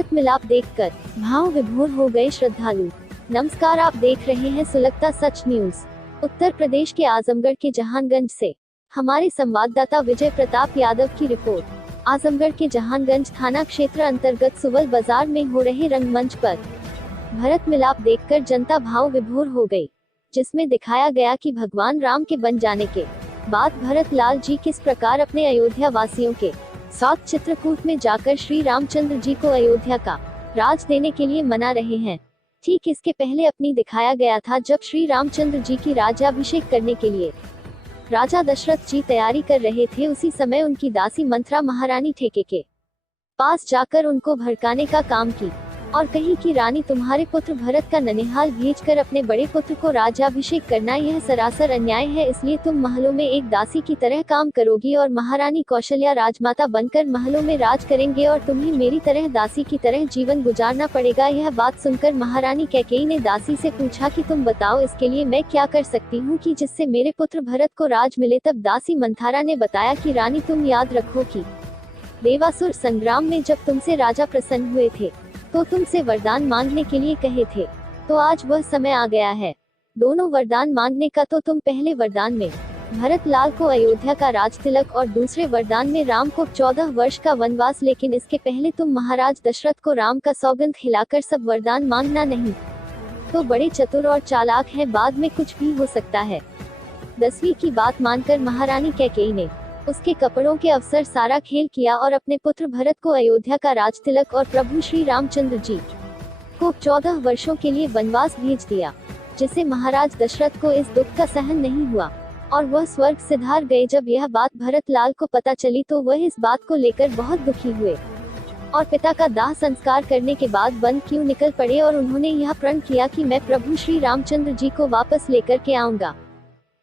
भरत मिलाप देखकर भाव विभोर हो गए श्रद्धालु। नमस्कार, आप देख रहे हैं सुलगता सच न्यूज। उत्तर प्रदेश के आजमगढ़ के जहानगंज से हमारे संवाददाता विजय प्रताप यादव की रिपोर्ट। आजमगढ़ के जहानगंज थाना क्षेत्र अंतर्गत सुवल बाजार में हो रहे रंगमंच पर भरत मिलाप देखकर जनता भाव विभोर हो गई, जिसमें दिखाया गया कि भगवान राम के बन जाने के बाद भरत लाल जी किस प्रकार अपने अयोध्या वासियों के साथ चित्रकूट में जाकर श्री रामचंद्र जी को अयोध्या का राज देने के लिए मना रहे हैं। ठीक इसके पहले अपनी दिखाया गया था जब श्री रामचंद्र जी की राज्याभिषेक करने के लिए राजा दशरथ जी तैयारी कर रहे थे। उसी समय उनकी दासी मंत्रा महारानी ठेके के पास जाकर उनको भड़काने का काम की और कही कि रानी, तुम्हारे पुत्र भरत का ननिहाल भेजकर अपने बड़े पुत्र को राज्याभिषेक करना यह सरासर अन्याय है, इसलिए तुम महलों में एक दासी की तरह काम करोगी और महारानी कौशल्या राजमाता बनकर महलों में राज करेंगे और तुम्हें मेरी तरह दासी की तरह जीवन गुजारना पड़ेगा। यह बात सुनकर महारानी कैकेयी ने दासी से पूछा कि तुम बताओ, इसके लिए मैं क्या कर सकती हूँ कि जिससे मेरे पुत्र भरत को राज मिले। तब दासी मंथारा ने बताया कि रानी, तुम याद रखो कि देवासुर संग्राम में जब तुमसे राजा प्रसन्न हुए थे तो तुमसे वरदान मांगने के लिए कहे थे, तो आज वह समय आ गया है दोनों वरदान मांगने का। तो तुम पहले वरदान में भरत लाल को अयोध्या का राज तिलक और दूसरे वरदान में राम को 14 वर्ष का वनवास, लेकिन इसके पहले तुम महाराज दशरथ को राम का सौगंध खिलाकर सब वरदान मांगना। नहीं तो बड़े चतुर और चालाक हैं, बाद में कुछ भी हो सकता है। 10वीं की बात मानकर महारानी कैकेयी ने उसके कपड़ों के अवसर सारा खेल किया और अपने पुत्र भरत को अयोध्या का राज तिलक और प्रभु श्री रामचंद्र जी को 14 वर्षों के लिए वनवास भेज दिया, जिसे महाराज दशरथ को इस दुख का सहन नहीं हुआ और वह स्वर्ग सिधार गए। जब यह बात भरत लाल को पता चली तो वह इस बात को लेकर बहुत दुखी हुए और पिता का दाह संस्कार करने के बाद वन क्यों निकल पड़े और उन्होंने यह प्रण किया कि मैं प्रभु श्री रामचंद्र जी को वापस लेकर के आऊंगा।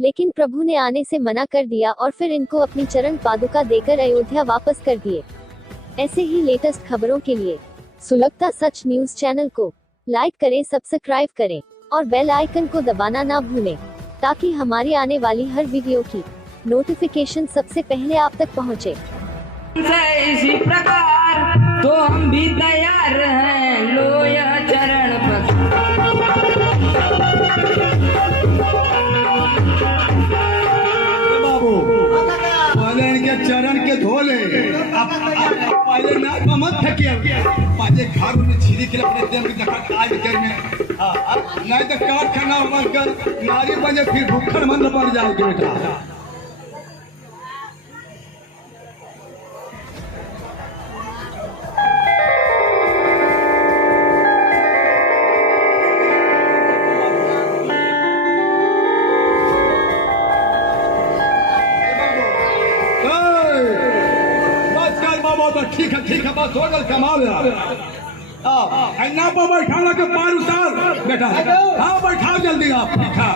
लेकिन प्रभु ने आने से मना कर दिया और फिर इनको अपनी चरण पादुका देकर अयोध्या वापस कर दिए। ऐसे ही लेटेस्ट खबरों के लिए सुलगता सच न्यूज चैनल को लाइक करें, सब्सक्राइब करें और बेल आइकन को दबाना ना भूलें, ताकि हमारी आने वाली हर वीडियो की नोटिफिकेशन सबसे पहले आप तक पहुंचे। इसी प्रकार तो हम भी तैयार हैं, लो यह चरण पहले इनके चरण के धोले, पहले ना कमत फेंकिए, पाजे घर में झीरी के अपने देव की जगह आज कर में नहीं तो काट खाना बनकर नारी बने फिर भूखन मन पड़ जाएगी बेटा। ठीक है बस हो गल कमाल यार। ना पर बैठाना के पार उतार बेटा। हाँ बैठाओ जल्दी आप। ठीक है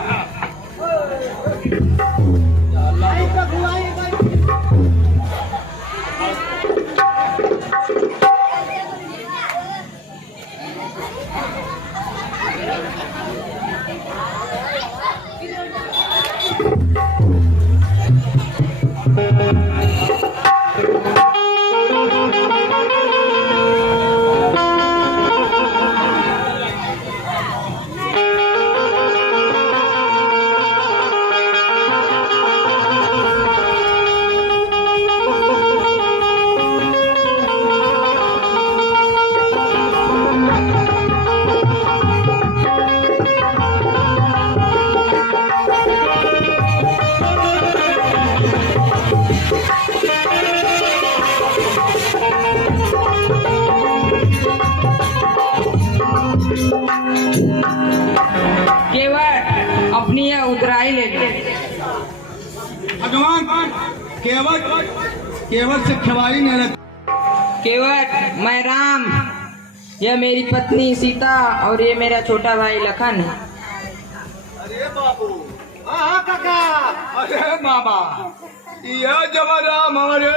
केवल अपनी उतराई ले भगवान। केवल से खिवाई नहीं रख। केवल मैं राम, यह मेरी पत्नी सीता और ये मेरा छोटा भाई लखन। अरे बाबू, हाँ काका। अरे मामा, यह जब राम हमारे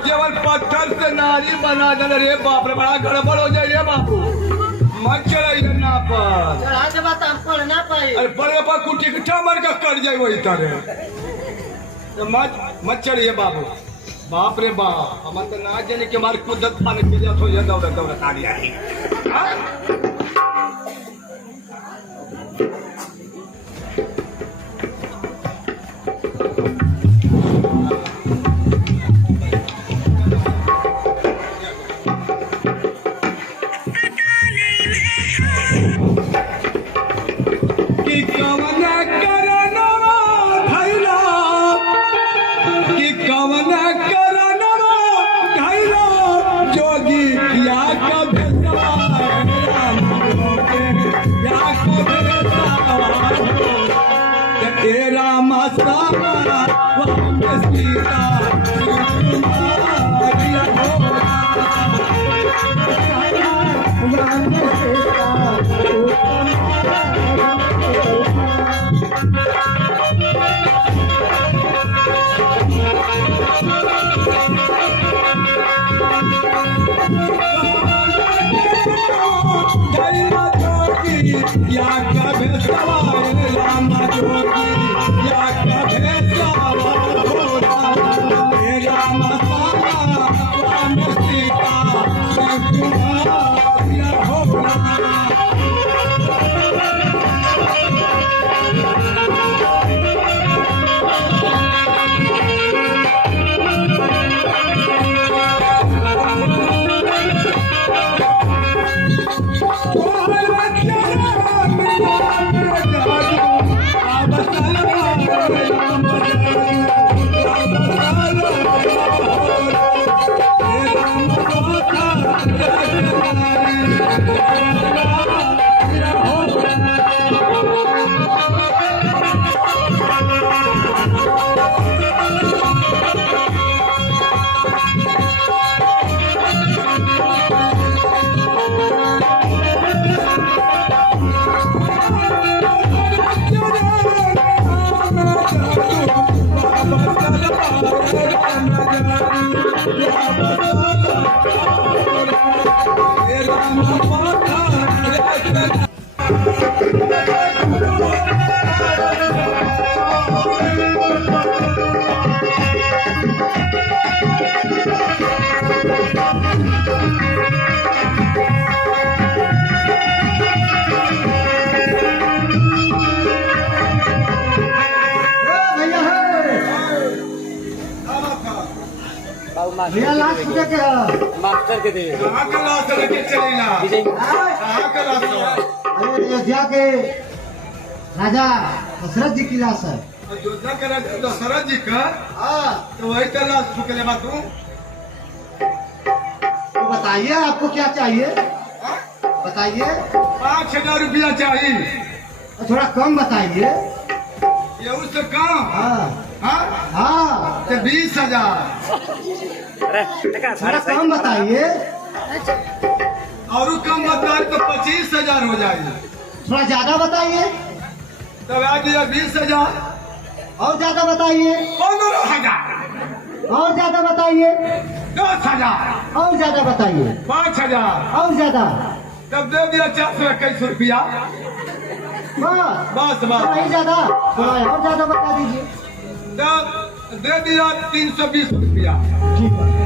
जब पत्थर से नारी बना दे रे बाप रे, बड़ा गड़बड़ हो जाए रे बाबू। मत चढ़ाई ना पर अरे बड़े पर कुटी मर का कट जाए वही तरह। तो मत चढ़िए बाबू। बाप रे बाप हम तो ना जाने कि हमारे कुदरत पाने के लिए तो ये दौड़त दौड़त आ रही है। कि कवन करनवा धैला कि कवन करनवा धैला जोगी या कभे या कभे तेरा मस्ताना वाम सीता या कभे सवार राम जोगी या कभे सवार राम सामा राम सीता कुमार या भोला भैया लास्ट पूजा के मास्टर के दे कहाँ का लाश लेके चलेगा कहाँ का लाश अरे अयोध्या के राजा दशरथ जी की लाश है। अयोध्या के राजा दशरथ जी का हाँ तो वही तो लाश चुके बा तू तो बताइए आपको क्या चाहिए, बताइए। 5,000 रुपया चाहिए। थोड़ा कम बताइए। ये उससे कम हाँ हाँ हाँ तो 20,000 थोड़ा कम बताइए। और कम बताए तो 25,000 हो जाएगी। थोड़ा ज्यादा बताइए। तब आ गया 20,000 और ज्यादा बताइए। 15,000 और ज्यादा बताइए। 10,000 और ज्यादा बताइए। 5,000 और ज्यादा। तब दे दिया 421 रुपया। बस बस नहीं बस ज्यादा, थोड़ा और ज्यादा बता दीजिए। तब दे दिया 320 रुपया। ठीक है।